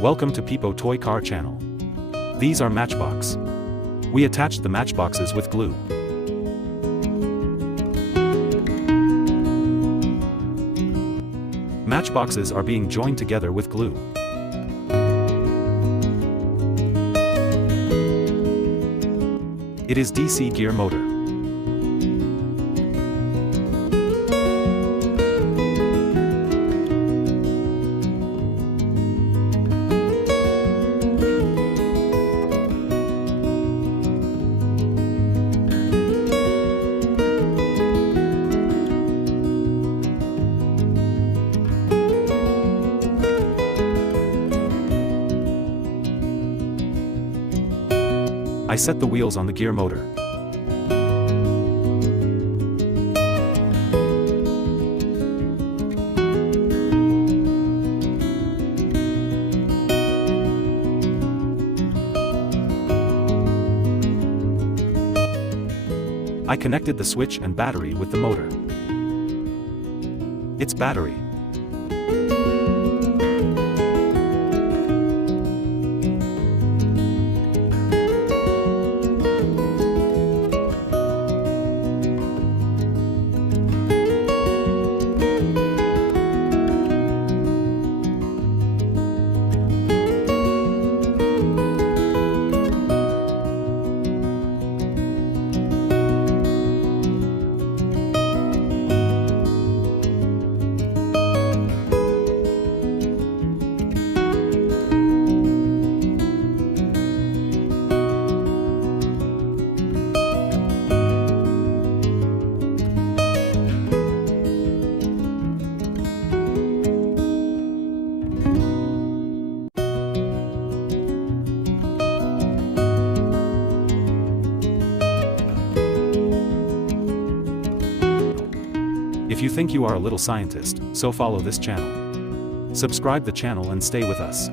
Welcome to PIPO Toy Car Channel. These are matchbox. We attached the matchboxes with glue. Matchboxes are being joined together with glue. It is DC gear motor. I set the wheels on the gear motor. I connected the switch and battery with the motor. It's battery. If you think you are a little scientist, so follow this channel. Subscribe the channel and stay with us.